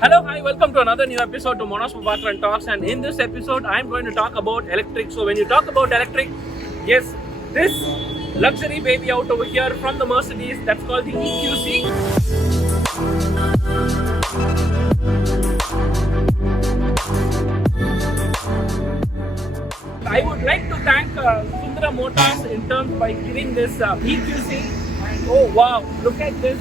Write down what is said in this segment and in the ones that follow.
Hello, hi, welcome to another new episode to Manojprabakarantalks, and in this episode, I'm going to talk about electric. So, when you talk about electric, yes, this luxury baby out over here from the Mercedes, that's called the EQC. I would like to thank Sundara Motors in terms by giving this EQC. And oh wow, look at this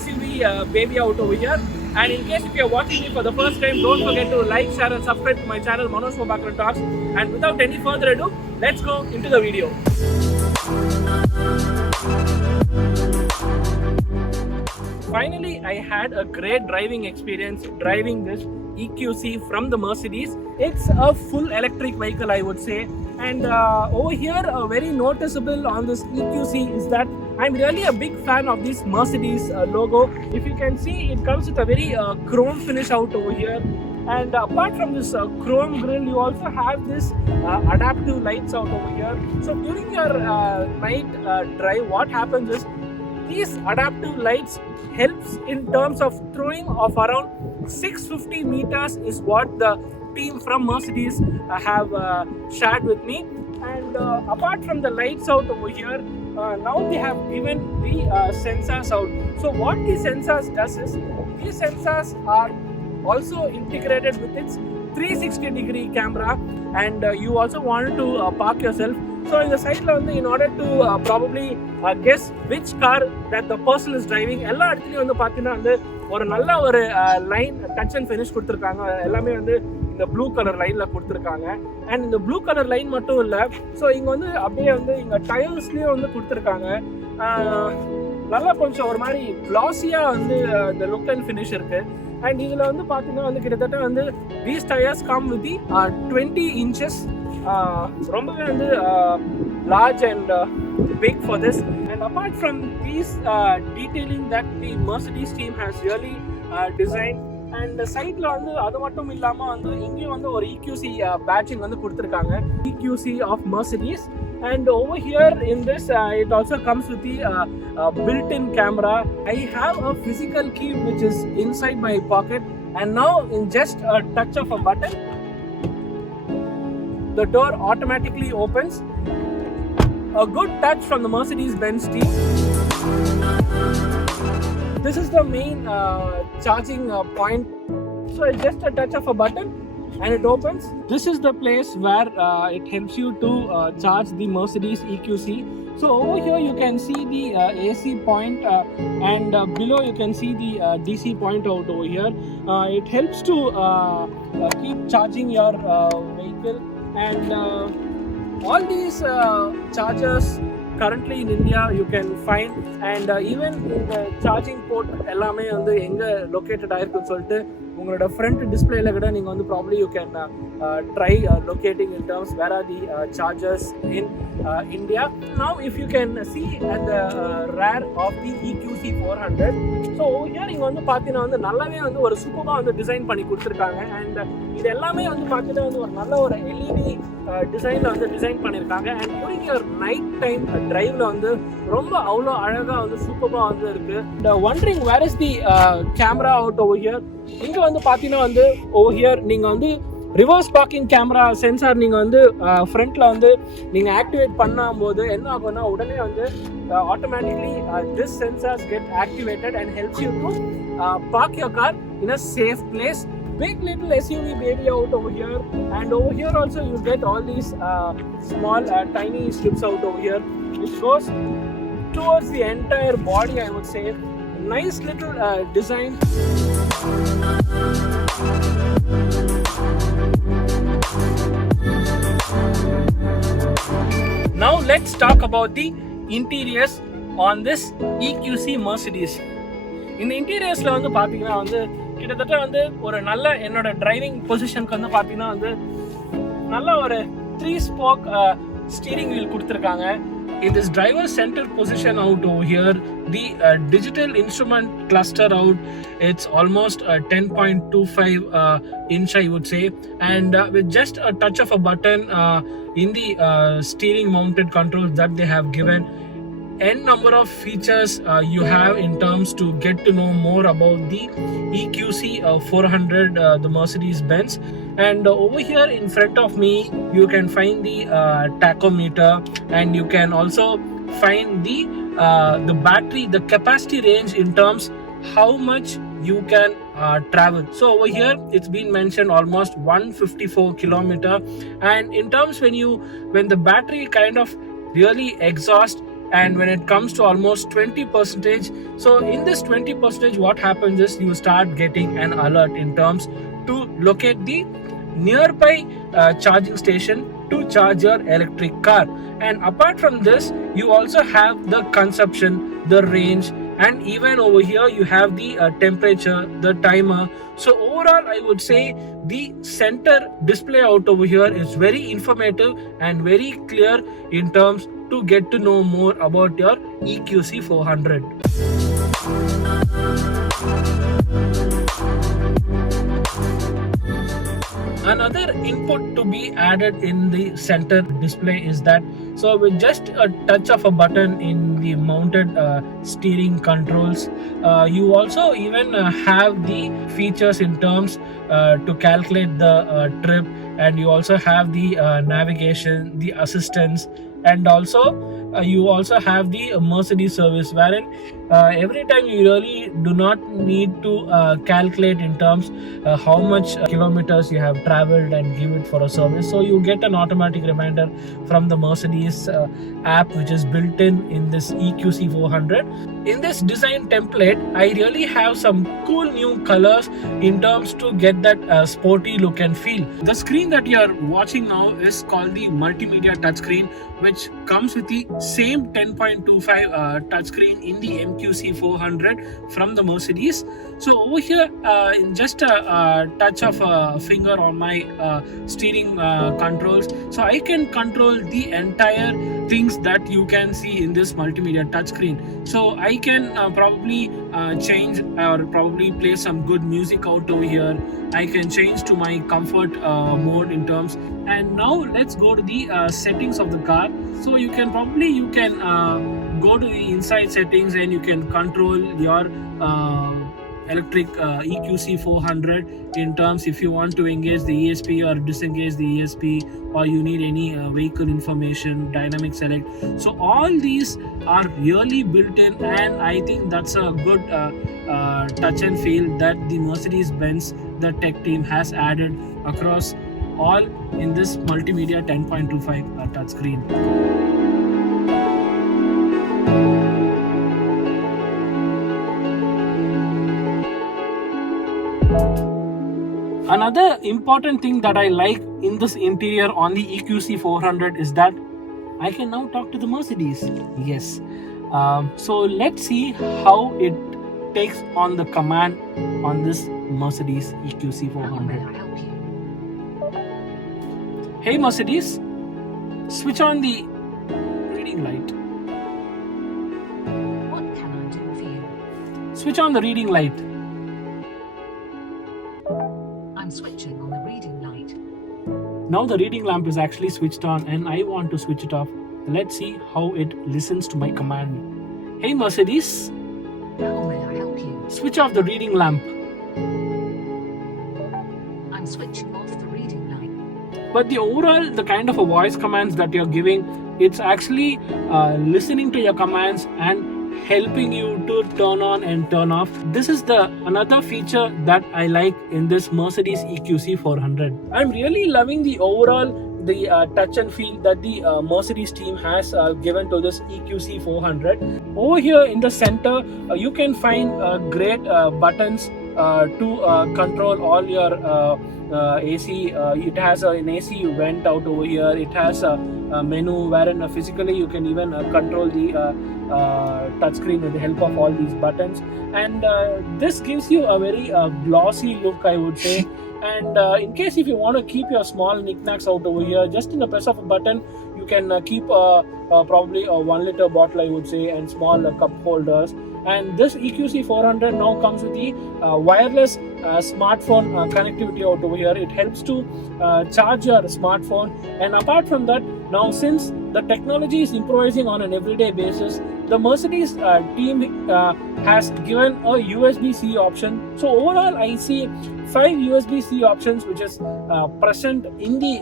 SUV baby out over here. And in case if you're watching me for the first time, don't forget to like, share and subscribe to my channel Manojprabakarantalks. And without any further ado, let's go into the video. Finally, I had a great driving experience driving this EQC from the Mercedes. It's a full electric vehicle, I would say. And over here, very noticeable on this EQC is that I'm really a big fan of this Mercedes logo. If you can see, it comes with a very chrome finish out over here. And apart from this chrome grille, you also have this adaptive lights out over here. So during your night drive, what happens is these adaptive lights helps in terms of throwing of around 650 meters is what the team from Mercedes have shared with me. And apart from the lights out over here, now they have given the sensors out. So what the sensors does is, these sensors are also integrated with its 360-degree camera, and you also wanted to park yourself. So in the side, in order to probably guess which car that the person is driving, எல்லா இடத்துலையும் வந்து பார்த்தீங்கன்னா வந்து ஒரு நல்ல ஒரு line touch and finish கொடுத்துருக்காங்க. எல்லாமே வந்து இந்த ப்ளூ கலர் லைனில் கொடுத்துருக்காங்க. அண்ட் இந்த ப்ளூ கலர் லைன் மட்டும் இல்லை, ஸோ இங்கே வந்து அப்படியே வந்து இங்கே டயர்ஸ்லேயும் வந்து கொடுத்துருக்காங்க. நல்லா கொஞ்சம் ஒரு மாதிரி க்ளாஸியாக வந்து இந்த லுக் அண்ட் ஃபினிஷ் இருக்குது. அண்ட் இதில் வந்து பார்த்தீங்கன்னா வந்து கிட்டத்தட்ட வந்து these tyres come with 20 inches. ரொம்பவே வந்து large and big for this. And apart from these detailing that the Mercedes team has really designed, and சைட்ல வந்து அது மட்டும் இல்லாம வந்து இங்கேயும் வந்து ஒரு EQC பேட்சிங் வந்து கொடுத்துருக்காங்க, EQC of Mercedes. And over here in this it also comes with the built-in camera. I have a physical key which is inside my pocket, and now in just a touch of a button the door automatically opens. A good touch from the Mercedes Benz team. This is the main charging point. So it's just a touch of a button and it opens. This is the place where it helps you to charge the Mercedes EQC. So over here you can see the AC point and below you can see the DC point out over here. It helps to keep charging your vehicle. And all these chargers currently in India you can find, and even in the charging port எல்லாமே வந்து எங்கே located ஆயிருக்குன்னு சொல்லிட்டு உங்களோட front டிஸ்பிளேல கூட நீங்கள் வந்து probably you can try locating in terms where are the chargers in India. Now if you can see at the rear of the EQC 400, so here இங்கே வந்து பார்த்தீங்கன்னா வந்து நல்லாவே வந்து ஒரு சூப்பராக வந்து டிசைன் பண்ணி கொடுத்துருக்காங்க. அண்ட் இது எல்லாமே வந்து பார்த்தீங்கன்னா வந்து ஒரு நல்ல ஒரு LED டிசைனில் வந்து டிசைன் பண்ணியிருக்காங்க. And during your night time டிரைவில் வந்து ரொம்ப அவ்வளோ அழகாக வந்து சூப்பராக வந்து இருக்குது. இந்த wondering where is the camera out over here. இங்கே வந்து பார்த்தீங்கன்னா வந்து ஓவர் ஹியர் நீங்கள் வந்து ரிவர்ஸ் பார்க்கிங் கேமரா சென்சார் நீங்கள் வந்து ஃப்ரண்ட்டில் வந்து நீங்கள் ஆக்டிவேட் பண்ணும்போது என்ன ஆகும்னா உடனே வந்து automatically this sensors get activated and helps you to park your car in a safe place. Big little SUV baby out over here, and over here also you get all these small tiny strips out over here which goes towards the entire body, I would say. Nice little design. Now let's talk about the interiors on this EQC Mercedes. இந்த இன்டீரியர்ஸ்ல வந்து பார்த்தீங்கன்னா வந்து கிட்டத்தட்ட வந்து ஒரு நல்ல என்னோட driving பொசிஷனுக்கு வந்து பார்த்தீங்கன்னா வந்து நல்ல ஒரு 3 ஸ்போக் ஸ்டீரிங் வீல் கொடுத்துருக்காங்க. In this driver center position out over here, the digital instrument cluster out, it's almost 10.25 inch, I would say. And with just a touch of a button in the steering mounted controls that they have given, n number of features you have in terms to get to know more about the EQC 400, the Mercedes Benz. And over here in front of me you can find the tachometer, and you can also find the battery, the capacity range in terms how much you can travel. So over here it's been mentioned almost 154 kilometer, and in terms when the battery kind of really exhaust, and when it comes to almost 20 percentage, so in this 20 percentage what happens is you start getting an alert in terms to locate the nearby charging station to charge your electric car. And apart from this you also have the consumption, the range, and even over here you have the temperature, the timer. So overall I would say the center display out over here is very informative and very clear in terms to get to know more about your EQC 400. Another input to be added in the center display is that, so with just a touch of a button in the mounted steering controls, you also even have the features in terms to calculate the trip, and you also have the navigation, the assistance, and also you also have the Mercedes service, wherein every time you really do not need to calculate in terms how much kilometers you have traveled and give it for a service. So you get an automatic reminder from the Mercedes app, which is built in this EQC 400. In this design template, I really have some cool new colors in terms to get that sporty look and feel. The screen that you are watching now is called the multimedia touchscreen, which comes with the same 10.25 touchscreen in the MQC 400 from the Mercedes. So over here, in just a touch of a finger on my steering controls, so I can control the entire things that you can see in this multimedia touchscreen. So I can probably change or probably play some good music out over here. I can change to my comfort mode in terms. And now let's go to the settings of the car. So you can go to the inside settings, and you can control your electric EQC 400 in terms if you want to engage the ESP or disengage the ESP, or you need any vehicle information, dynamic select. So all these are really built in, and I think that's a good touch and feel that the Mercedes Benz, the tech team, has added across all in this multimedia 10.25 touchscreen. Another important thing that I like in this interior on the EQC 400 is that I can now talk to the Mercedes. Yes. So let's see how it takes on the command on this Mercedes EQC 400. Hey Mercedes, switch on the reading light. What can I do for you? Switch on the reading light. I'm switching on the reading light. Now the reading lamp is actually switched on, and I want to switch it off. Let's see how it listens to my command. Hey Mercedes, How may I help you? switch off the reading lamp. I'm switching off the reading light. But the overall, the kind of a voice commands that you're giving, it's actually listening to your commands and helping you to turn on and turn off. This is the another feature that I like in this Mercedes EQC 400. I'm really loving the overall touch and feel that the Mercedes team has given to this EQC 400. Over here in the center, you can find great buttons to control all your AC. It has an AC vent out over here. It has a menu wherein physically you can even control the touchscreen with the help of all these buttons. And this gives you a very glossy look, I would say. And in case if you want to keep your small knickknacks out over here, just in the press of a button, you can keep probably a 1 liter bottle, I would say, and small cup holders. And this EQC 400 now comes with the wireless smartphone connectivity out over here. It helps to charge your smartphone. And apart from that, now since the technology is improvising on an everyday basis, the Mercedes team has given a USB-C option. So overall, I see 5 USB-C options which is present in the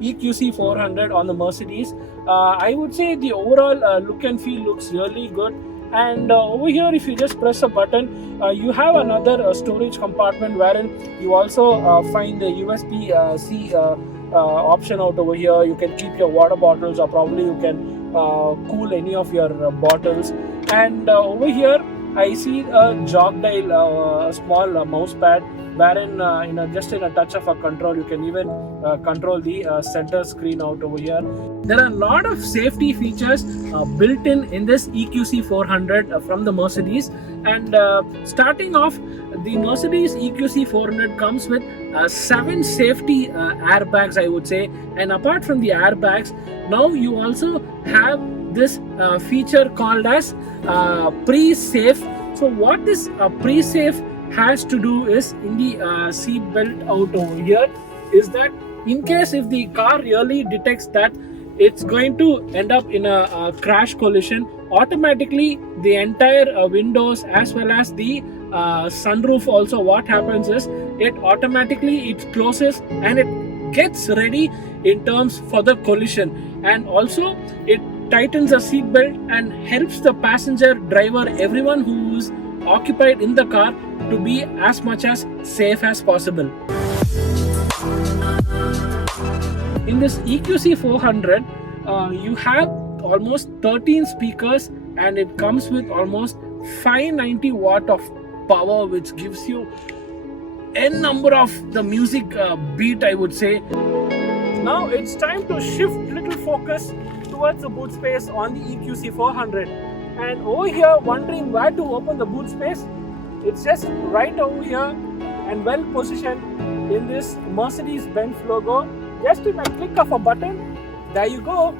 EQC 400 on the Mercedes. I would say the overall look and feel looks really good. And over here, if you just press a button, you have another storage compartment wherein you also find the USB-C option out over here. You can keep your water bottles, or probably you can cool any of your bottles. And over here I see a jog dial, a small mouse pad, wherein just in a touch of a control you can even control the center screen out over here. There are a lot of safety features built in this EQC 400 from the Mercedes. And starting off, the Mercedes EQC 400 comes with 7 safety airbags, I would say. And apart from the airbags, now you also have this feature called as pre-safe. So what this pre-safe has to do is, in the seat belt out over here, is that in case if the car really detects that it's going to end up in a crash collision, automatically the entire windows as well as the sunroof also, what happens is it automatically closes and it gets ready in terms for the collision. And also it tightens the seat belt and helps the passenger, driver, everyone who is occupied in the car to be as much as safe as possible. In this EQC 400, you have almost 13 speakers, and it comes with almost 590 watt of power, which gives you n number of the music beat, I would say. Now it's time to shift little focus towards the boot space on the EQC 400. And over here, wondering where to open the boot space, it's just right over here and well positioned in this Mercedes Benz logo. Just in a click of a button, there you go.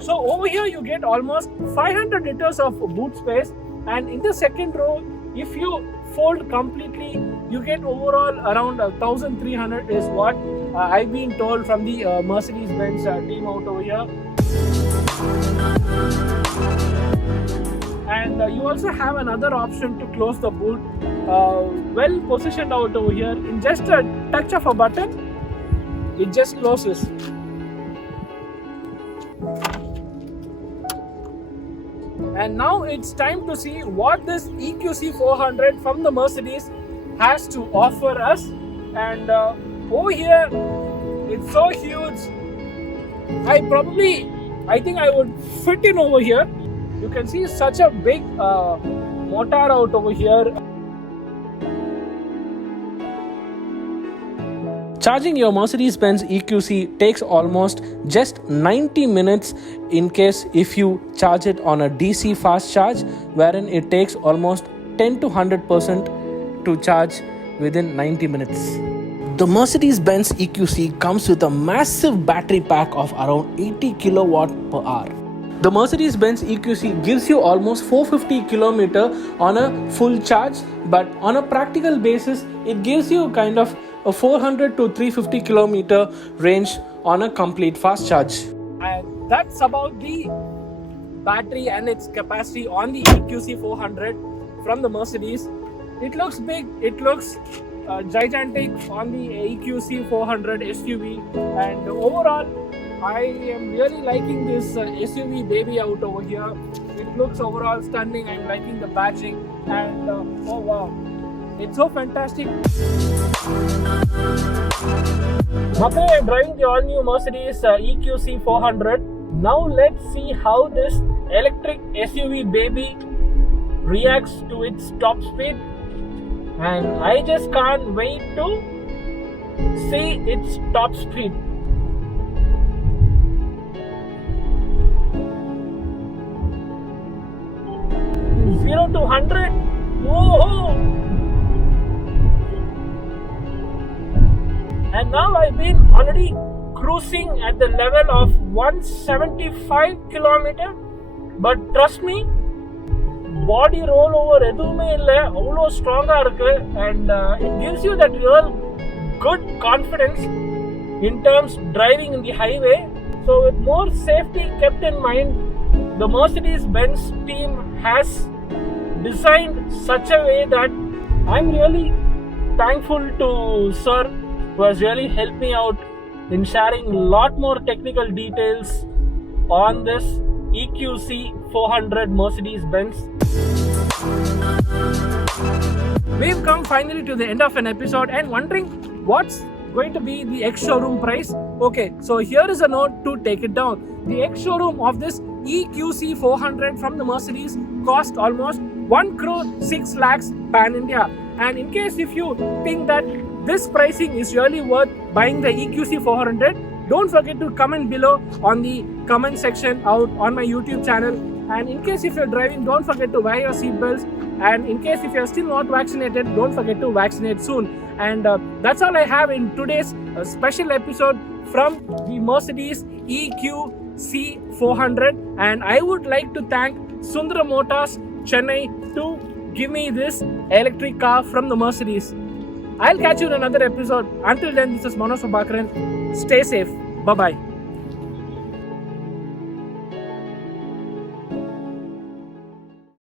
So over here you get almost 500 liters of boot space, and in the second row, if you fold completely, you get overall around 1300 is what I've been told from the Mercedes Benz team out over here. And you also have another option to close the boot, well positioned out over here. In just a touch of a button, it just closes. And now it's time to see what this EQC 400 from the Mercedes has to offer us. And over here, it's so huge. I think I would fit in over here. You can see such a big motor out over here. Charging your Mercedes Benz EQC takes almost just 90 minutes in case if you charge it on a DC fast charge, wherein it takes almost 10 to 100% to charge within 90 minutes. The Mercedes Benz EQC comes with a massive battery pack of around 80 kilowatt per hour. The Mercedes Benz EQC gives you almost 450 km on a full charge, but on a practical basis, it gives you kind of a 400 to 350 km range on a complete fast charge. And that's about the battery and its capacity on the EQC 400 from the Mercedes. It looks big, it looks gigantic on the EQC 400 SUV, and overall I am really liking this SUV baby out over here. It looks overall stunning. I'm liking the badging, and oh wow, it's so fantastic. Okay, driving the all-new Mercedes EQC 400. Now let's see how this electric SUV baby reacts to its top speed, and I just can't wait to see its top speed. 0 to 100. Whoa! And now I've been already cruising at the level of 175 km. But trust me, body rollover எதுவுமே இல்லை, அவ்வளோ ஸ்ட்ராங்காக இருக்கு. And it gives you that real good confidence in terms driving in the highway. So with more safety kept in mind, the Mercedes Benz team has designed such a way that I'm really thankful to Sir, who has really helped me out in sharing a lot more technical details on this EQC 400 Mercedes Benz. We've come finally to the end of an episode and wondering what's going to be the ex-showroom price. Okay, so here is a note to take it down. The ex-showroom of this EQC 400 from the Mercedes cost almost 1 crore 6 lakhs pan-India. And in case if you think that this pricing is really worth buying the EQC 400, don't forget to comment below on the comment section out on my YouTube channel. And in case if you're driving, don't forget to wear your seatbelts. And in case if you're still not vaccinated, don't forget to vaccinate soon. And that's all I have in today's special episode from the Mercedes EQC 400. And I would like to thank Sundara Motors Chennai to give me this electric car from the Mercedes. I'll catch you in another episode. Until then, this is Manojprabakaran. Stay safe. Bye-bye.